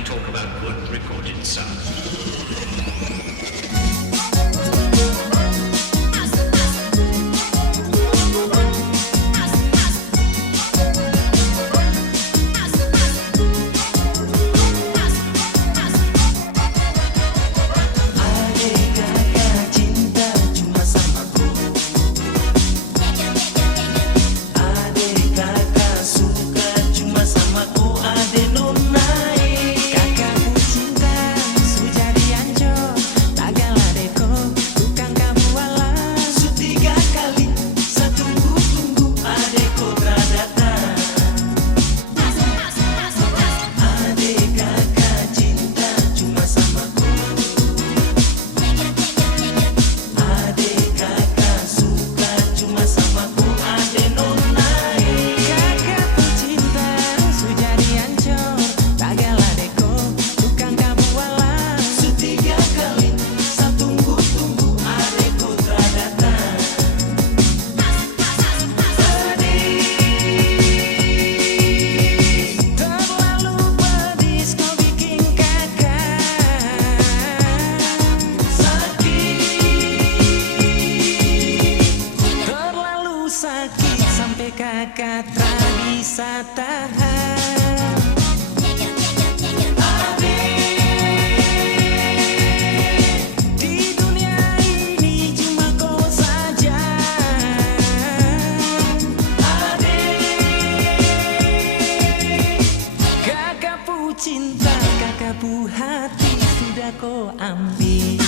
we talk about good recorded sound. Kakak tak bisa tahan. Di dunia ini cuma kau saja. Kakak pu cinta, kakak pu hati sudah kau ambil.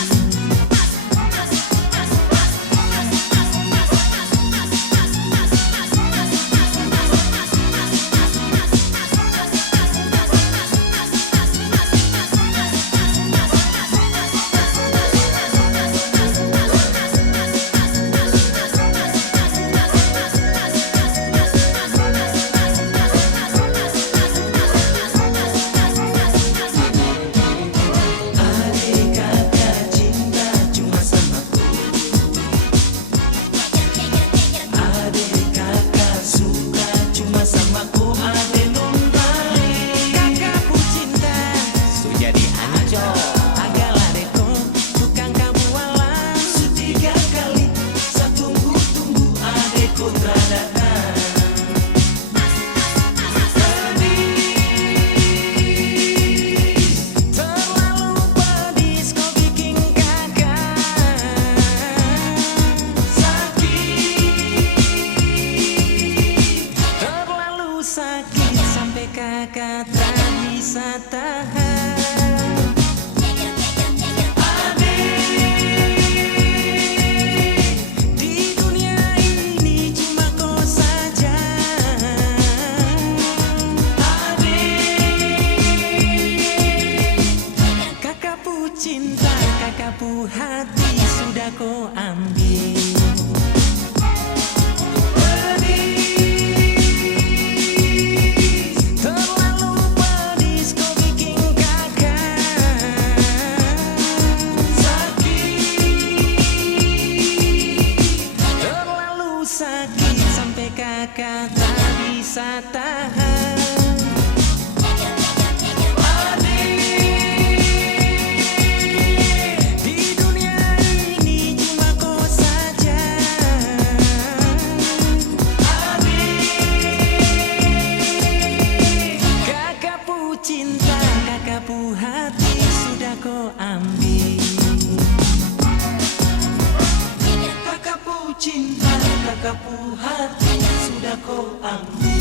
Sakit sampai kakak tak bisa tahan. Di dunia ini cuma kau saja. Kakak pu cinta, kakak pu hati sudah kau ambil. Sakit sampai kakak tak bisa tahan. Di dunia ini cuma kau saja. Kakak pu cinta, kakak pu hati sudah kau ambil. Kakak pu cinta, kakak pu hati sudah kau ambil.